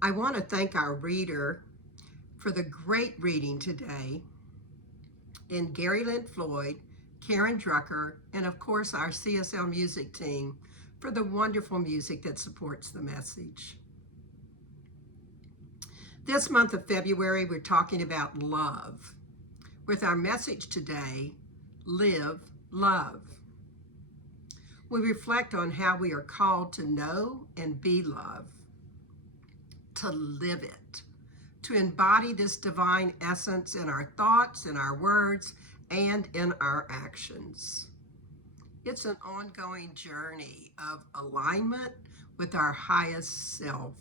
I want to thank our reader for the great reading today in Gary Lynn Floyd, Karen Drucker, and of course our CSL music team for the wonderful music that supports the message. This month of February, we're talking about love. With our message today, Live Love. We reflect on how we are called to know and be love, to live it, to embody this divine essence in our thoughts, in our words, and in our actions. It's an ongoing journey of alignment with our highest self,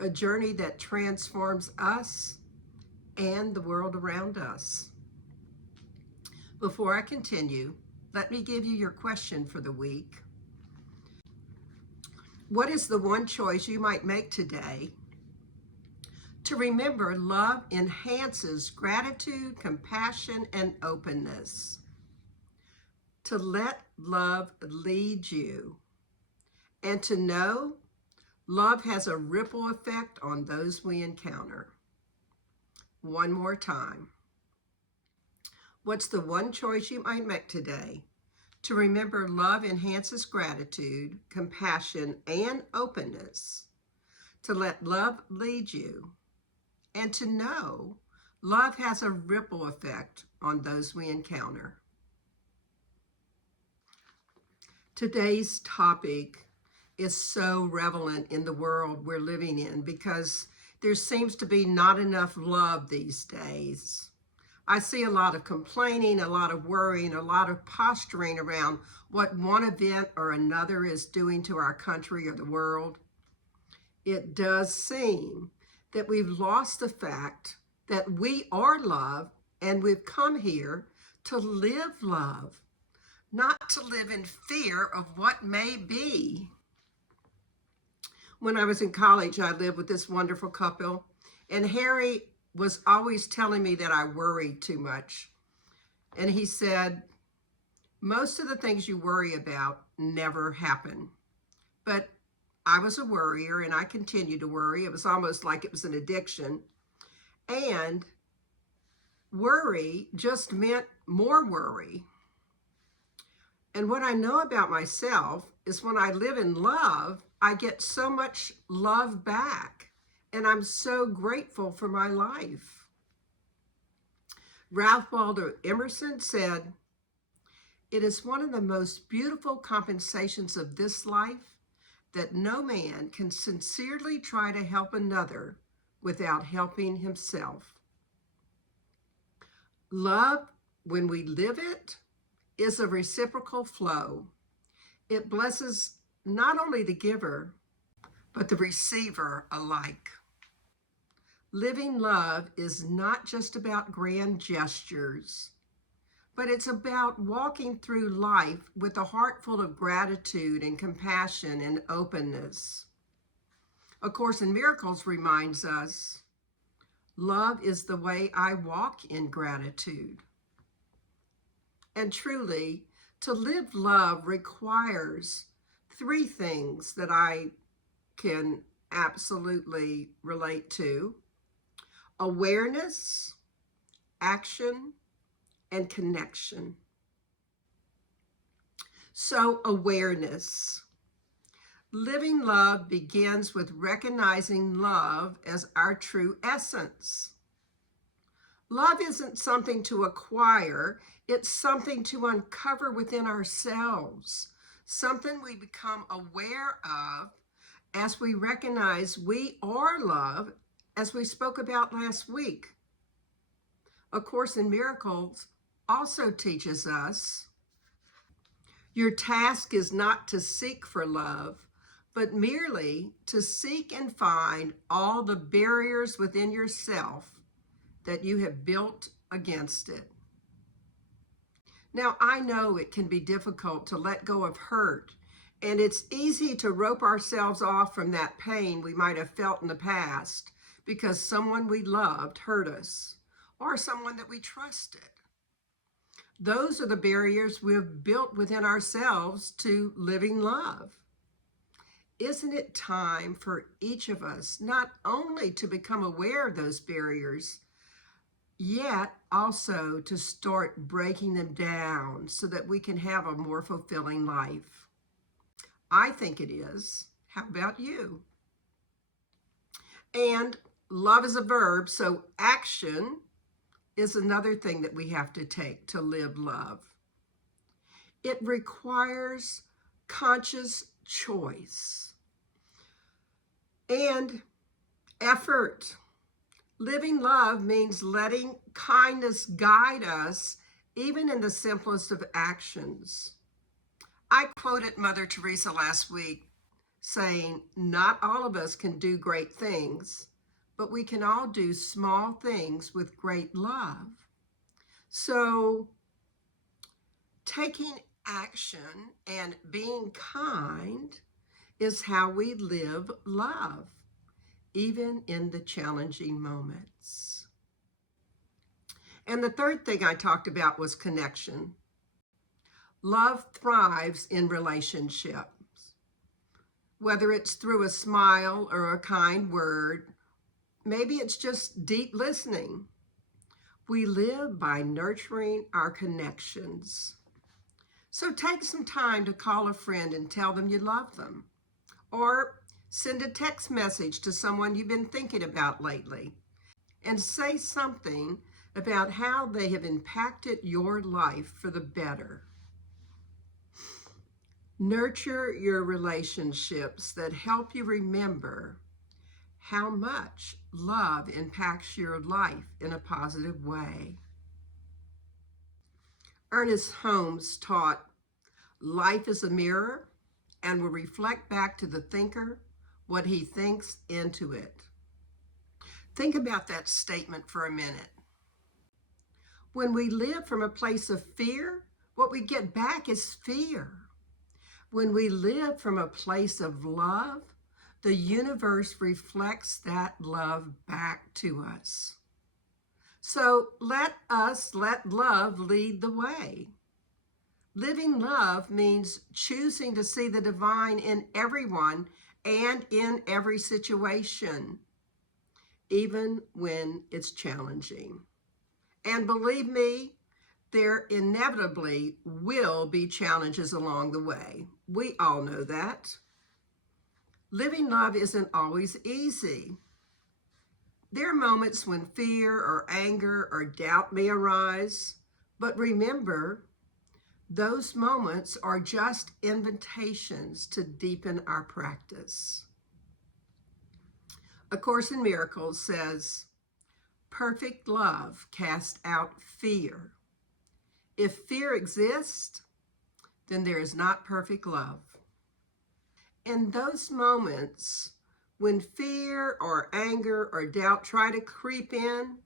a journey that transforms us and the world around us. Before I continue, let me give you your question for the week. What is the one choice you might make today to remember love enhances gratitude, compassion, and openness? To let love lead you, and to know love has a ripple effect on those we encounter. One more time. What's the one choice you might make today to remember love enhances gratitude, compassion, and openness? To let love lead you, and to know love has a ripple effect on those we encounter. Today's topic is so relevant in the world we're living in because there seems to be not enough love these days. I see a lot of complaining, a lot of worrying, a lot of posturing around what one event or another is doing to our country or the world. It does seem that we've lost the fact that we are love and we've come here to live love, not to live in fear of what may be. When I was in college, I lived with this wonderful couple, and Harry was always telling me that I worried too much. And he said, most of the things you worry about never happen. But I was a worrier and I continued to worry. It was almost like it was an addiction. And worry just meant more worry. And what I know about myself is when I live in love, I get so much love back. And I'm so grateful for my life. Ralph Waldo Emerson said, "It is one of the most beautiful compensations of this life that no man can sincerely try to help another without helping himself." Love, when we live it, is a reciprocal flow. It blesses not only the giver, but the receiver alike. Living love is not just about grand gestures, but it's about walking through life with a heart full of gratitude and compassion and openness. A Course in Miracles reminds us, love is the way I walk in gratitude. And truly, to live love requires three things that I can absolutely relate to: awareness, action, and connection. So, awareness. Living love begins with recognizing love as our true essence. Love isn't something to acquire, it's something to uncover within ourselves, something we become aware of as we recognize we are love, as we spoke about last week. A Course in Miracles also teaches us your task is not to seek for love, but merely to seek and find all the barriers within yourself that you have built against it. Now, I know it can be difficult to let go of hurt, and it's easy to rope ourselves off from that pain we might have felt in the past because someone we loved hurt us, or someone that we trusted. Those are the barriers we've built within ourselves to living love. isn't it time for each of us not only to become aware of those barriers, yet also to start breaking them down so that we can have a more fulfilling life? I think it is. How about you? And love is a verb, so action is another thing that we have to take to live love. It requires conscious choice and effort. Living love means letting kindness guide us, even in the simplest of actions. I quoted Mother Teresa last week saying, "Not all of us can do great things, but we can all do small things with great love." So taking action and being kind is how we live love, even in the challenging moments. And the third thing I talked about was connection. Love thrives in relationships, whether it's through a smile or a kind word. Maybe it's just deep listening. We live by nurturing our connections. So take some time to call a friend and tell them you love them. Or send a text message to someone you've been thinking about lately and say something about how they have impacted your life for the better. Nurture your relationships that help you remember how much love impacts your life in a positive way. Ernest Holmes taught, "Life is a mirror and will reflect back to the thinker what he thinks into it." Think about that statement for a minute. When we live from a place of fear, what we get back is fear. When we live from a place of love, the universe reflects that love back to us. So let us let love lead the way. Living love means choosing to see the divine in everyone and in every situation, even when it's challenging. And believe me, there inevitably will be challenges along the way. We all know that. Living love isn't always easy. There are moments when fear or anger or doubt may arise, but remember, those moments are just invitations to deepen our practice. A Course in Miracles says, "Perfect love casts out fear." If fear exists, then there is not perfect love. In those moments when fear or anger or doubt try to creep in,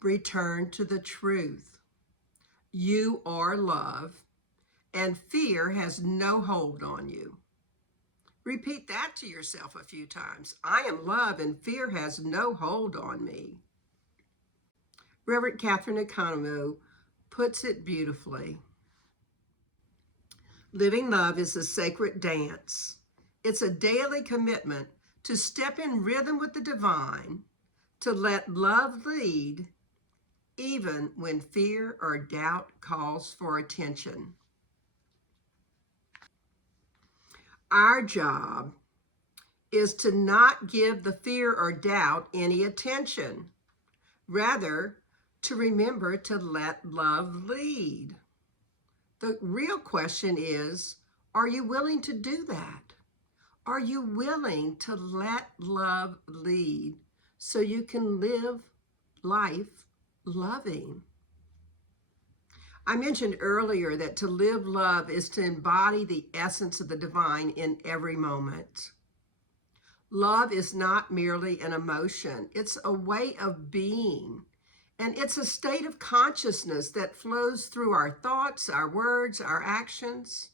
return to the truth. You are love, and fear has no hold on you. Repeat that to yourself a few times. I am love, and fear has no hold on me. Reverend Catherine Economou puts it beautifully. Living love is a sacred dance. It's a daily commitment to step in rhythm with the divine, to let love lead, even when fear or doubt calls for attention. Our job is to not give the fear or doubt any attention. Rather, to remember to let love lead. The real question is, are you willing to do that? Are you willing to let love lead so you can live life loving? I mentioned earlier that to live love is to embody the essence of the divine in every moment. Love is not merely an emotion, it's a way of being. And it's a state of consciousness that flows through our thoughts, our words, our actions.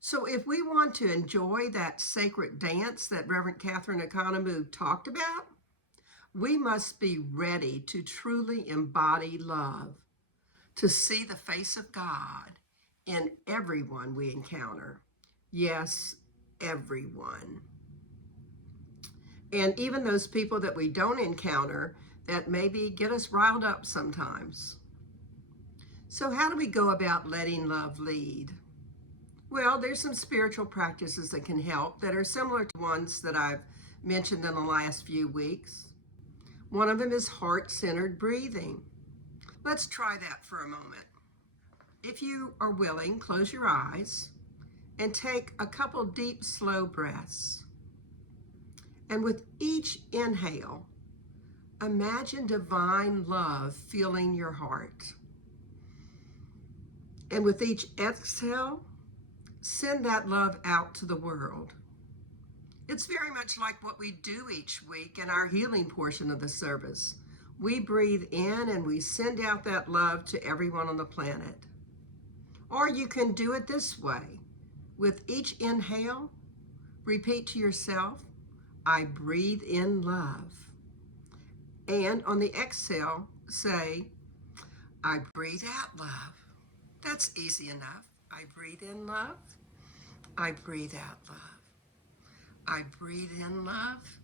So if we want to enjoy that sacred dance that Reverend Catherine Economou talked about, we must be ready to truly embody love, to see the face of God in everyone we encounter. Yes, everyone. And even those people that we don't encounter that maybe get us riled up sometimes. So how do we go about letting love lead? Well, there's some spiritual practices that can help that are similar to ones that I've mentioned in the last few weeks. One of them is heart-centered breathing. Let's try that for a moment. If you are willing, close your eyes and take a couple deep, slow breaths. And with each inhale, imagine divine love filling your heart. And with each exhale, send that love out to the world. It's very much like what we do each week in our healing portion of the service. We breathe in and we send out that love to everyone on the planet. Or you can do it this way. With each inhale, repeat to yourself, I breathe in love. And on the exhale, say, I breathe out love. That's easy enough. I breathe in love. I breathe out love. I breathe in love.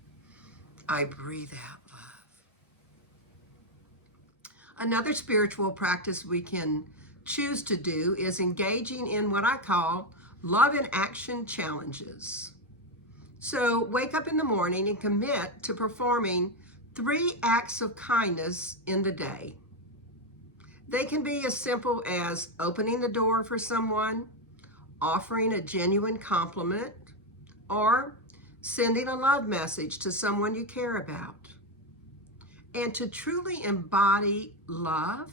I breathe out love. Another spiritual practice we can choose to do is engaging in what I call love in action challenges. So wake up in the morning and commit to performing 3 acts of kindness in the day. They can be as simple as opening the door for someone, offering a genuine compliment, or sending a love message to someone you care about. And to truly embody love,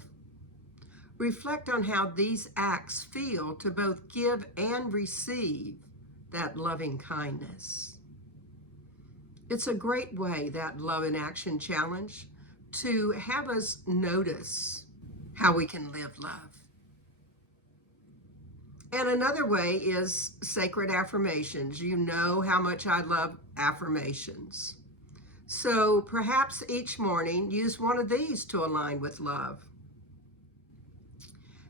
reflect on how these acts feel to both give and receive that loving kindness. It's a great way, that Love in Action Challenge, to have us notice how we can live love. And another way is sacred affirmations. You know how much I love affirmations. So perhaps each morning use one of these to align with love.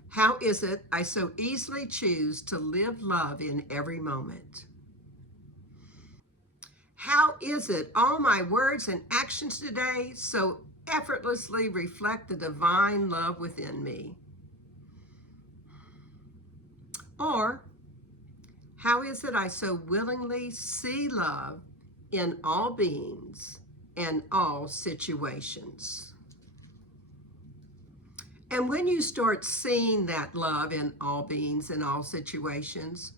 How is it I so easily choose to live love in every moment? How is it all my words and actions today so effortlessly reflect the divine love within me? Or, how is it I so willingly see love in all beings and all situations? And when you start seeing that love in all beings and all situations,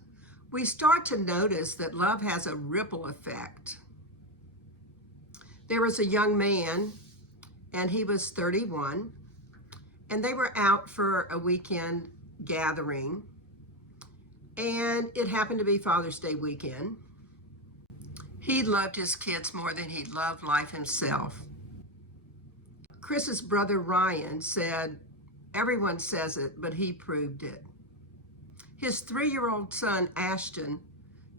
we start to notice that love has a ripple effect. There was a young man, and he was 31, and they were out for a weekend gathering, and it happened to be Father's Day weekend. He loved his kids more than he loved life himself. Chris's brother Ryan said, everyone says it, but he proved it. His 3-year-old son, Ashton,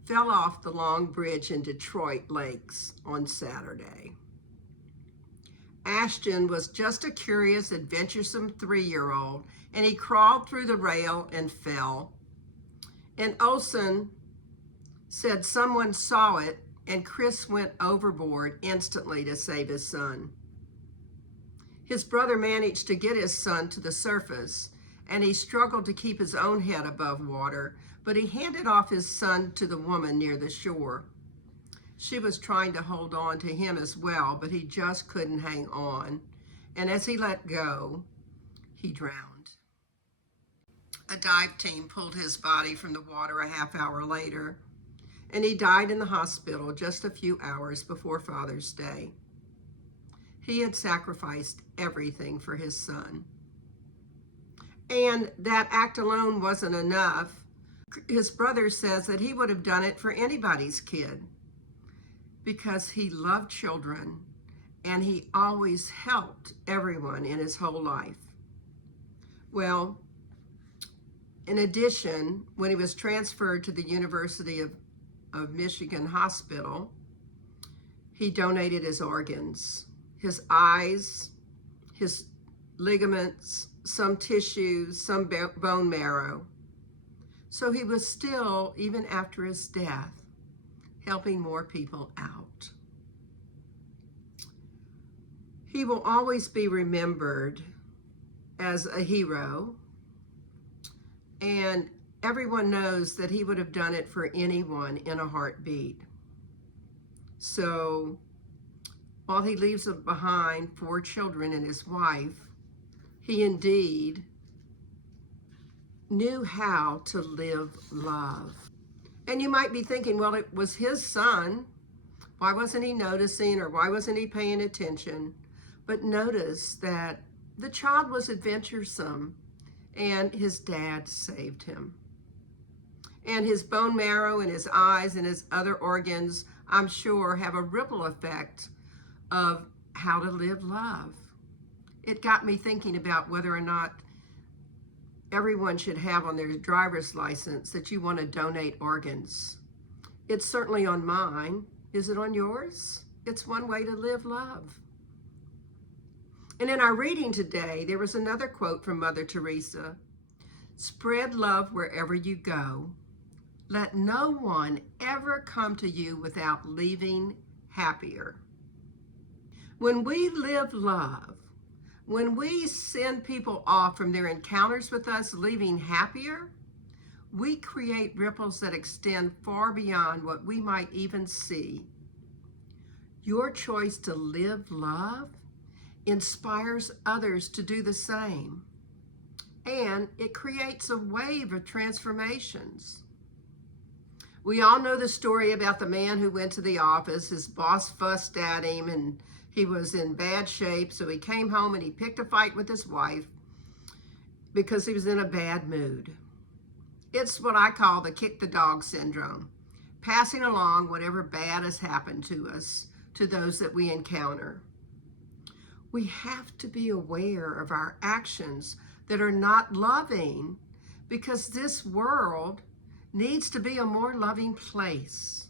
fell off the long bridge in Detroit Lakes on Saturday. Ashton was just a curious, adventuresome 3-year-old, and he crawled through the rail and fell. And Olson said someone saw it, and Chris went overboard instantly to save his son. His brother managed to get his son to the surface, and he struggled to keep his own head above water, but he handed off his son to the woman near the shore. She was trying to hold on to him as well, but he just couldn't hang on. And as he let go, he drowned. A dive team pulled his body from the water a half hour later, and he died in the hospital just a few hours before Father's Day. He had sacrificed everything for his son. And that act alone wasn't enough. His brother says that he would have done it for anybody's kid because he loved children and he always helped everyone in his whole life. Well, in addition, when he was transferred to the University of Michigan Hospital, he donated his organs, his eyes, his ligaments, some tissues, some bone marrow. So he was still, even after his death, helping more people out. He will always be remembered as a hero, and everyone knows that he would have done it for anyone in a heartbeat. So while he leaves behind 4 children and his wife, he indeed knew how to live love. And you might be thinking, well, it was his son. Why wasn't he noticing, or why wasn't he paying attention? But notice that the child was adventuresome and his dad saved him. And his bone marrow and his eyes and his other organs, I'm sure, have a ripple effect of how to live love. It got me thinking about whether or not everyone should have on their driver's license that you want to donate organs. It's certainly on mine. Is it on yours? It's one way to live love. And in our reading today, there was another quote from Mother Teresa. Spread love wherever you go. Let no one ever come to you without leaving happier. When we live love, when we send people off from their encounters with us leaving happier, we create ripples that extend far beyond what we might even see. Your choice to live love inspires others to do the same, and it creates a wave of transformations. We all know the story about the man who went to the office. His boss fussed at him and he was in bad shape, so he came home and he picked a fight with his wife because he was in a bad mood. It's what I call the kick the dog syndrome, passing along whatever bad has happened to us to those that we encounter. We have to be aware of our actions that are not loving, because this world needs to be a more loving place.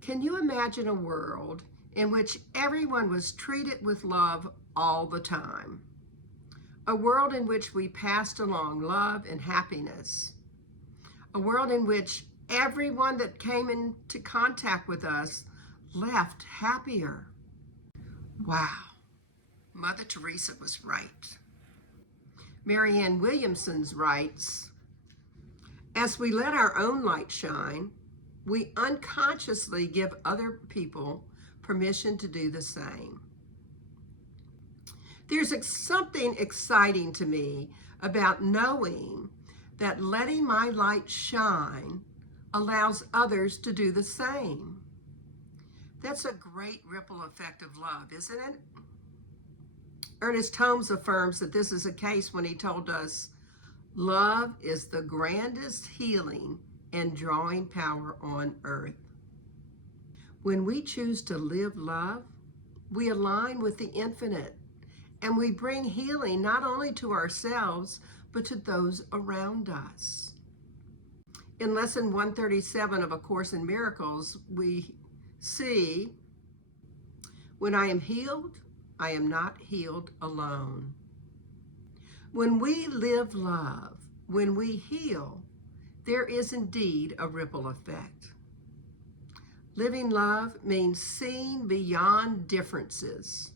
Can you imagine a world in which everyone was treated with love all the time? A world in which we passed along love and happiness. A world in which everyone that came into contact with us left happier. Wow, Mother Teresa was right. Marianne Williamson writes, as we let our own light shine, we unconsciously give other people permission to do the same. There's something exciting to me about knowing that letting my light shine allows others to do the same. That's a great ripple effect of love, isn't it? Ernest Holmes affirms that this is the case when he told us, love is the grandest healing and drawing power on earth. When we choose to live love, we align with the infinite, and we bring healing not only to ourselves, but to those around us. In lesson 137 of A Course in Miracles, we see, when I am healed, I am not healed alone. When we live love, when we heal, there is indeed a ripple effect. Living love means seeing beyond differences.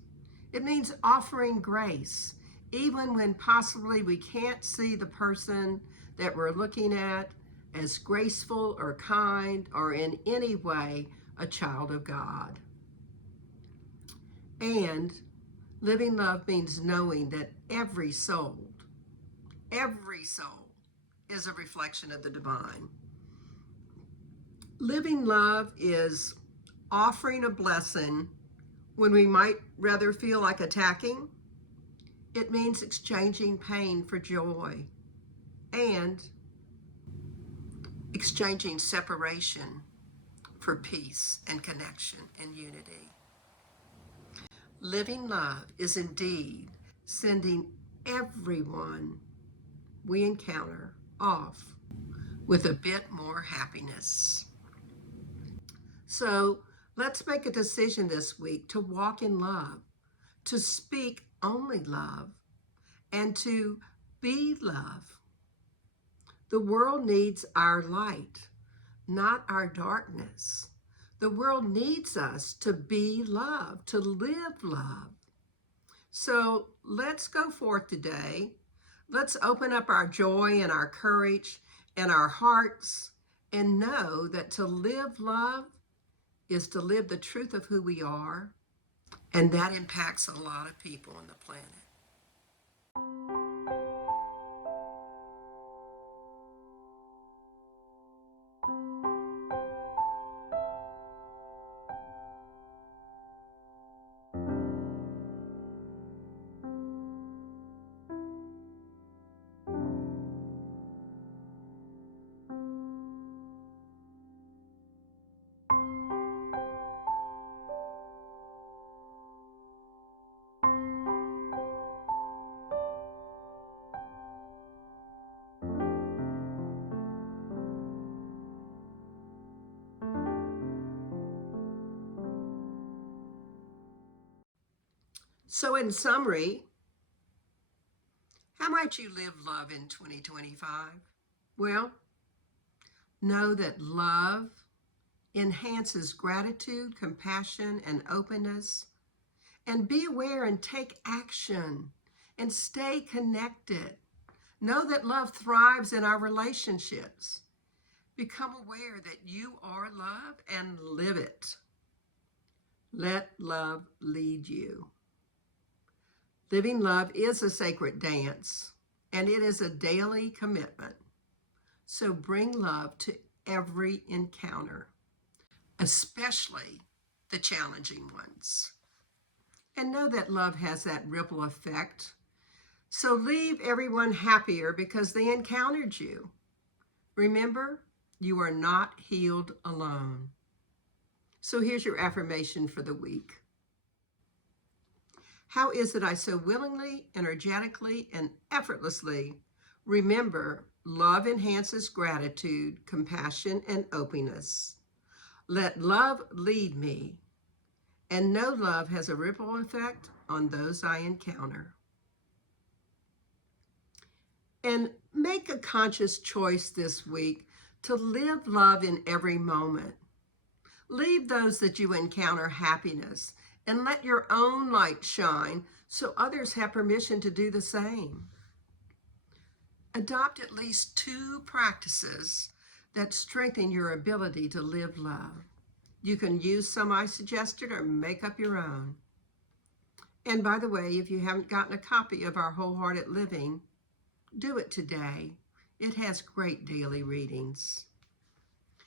It means offering grace, even when possibly we can't see the person that we're looking at as graceful or kind or in any way a child of God. And living love means knowing that every soul is a reflection of the divine. Living love is offering a blessing when we might rather feel like attacking. It means exchanging pain for joy and exchanging separation for peace and connection and unity. Living love is indeed sending everyone we encounter off with a bit more happiness. So let's make a decision this week to walk in love, to speak only love, and to be love. The world needs our light, not our darkness. The world needs us to be love, to live love. So let's go forth today. Let's open up our joy and our courage and our hearts and know that to live love is to live the truth of who we are, and that impacts a lot of people on the planet. So in summary, how might you live love in 2025? Well, know that love enhances gratitude, compassion, and openness. And be aware and take action and stay connected. Know that love thrives in our relationships. Become aware that you are love and live it. Let love lead you. Living love is a sacred dance, and it is a daily commitment. So bring love to every encounter, especially the challenging ones. And know that love has that ripple effect. So leave everyone happier because they encountered you. Remember, you are not healed alone. So here's your affirmation for the week. How is it I so willingly, energetically, and effortlessly remember love enhances gratitude, compassion, and openness? Let love lead me, and know love has a ripple effect on those I encounter. And make a conscious choice this week to live love in every moment. Leave those that you encounter happiness and let your own light shine so others have permission to do the same. Adopt at least 2 practices that strengthen your ability to live love. You can use some I suggested or make up your own. And by the way, if you haven't gotten a copy of our Wholehearted Living, do it today. It has great daily readings.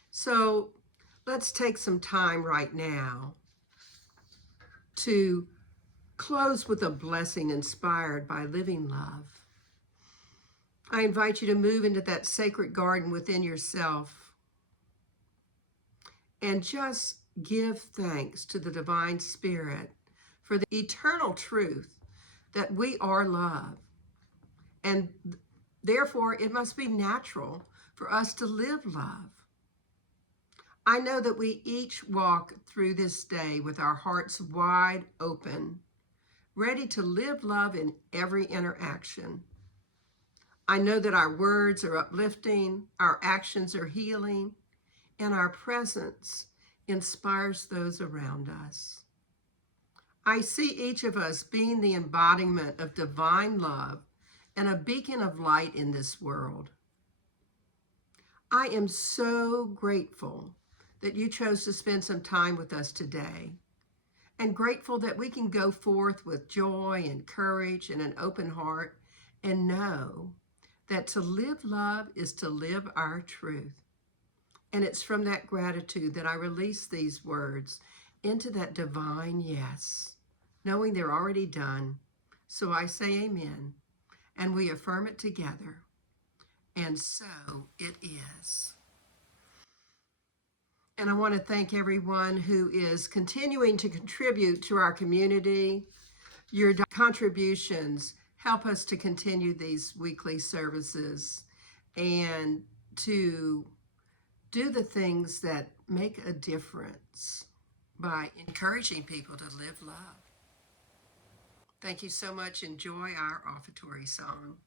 So let's take some time right now to close with a blessing inspired by living love. I invite you to move into that sacred garden within yourself and just give thanks to the divine spirit for the eternal truth that we are love. And therefore, it must be natural for us to live love. I know that we each walk through this day with our hearts wide open, ready to live love in every interaction. I know that our words are uplifting, our actions are healing, and our presence inspires those around us. I see each of us being the embodiment of divine love and a beacon of light in this world. I am so grateful that you chose to spend some time with us today, and grateful that we can go forth with joy and courage and an open heart and know that to live love is to live our truth. And it's from that gratitude that I release these words into that divine yes, knowing they're already done. So I say amen, and we affirm it together. And so it is. And I want to thank everyone who is continuing to contribute to our community. Your contributions help us to continue these weekly services and to do the things that make a difference by encouraging people to live love. Thank you so much. Enjoy our offertory song.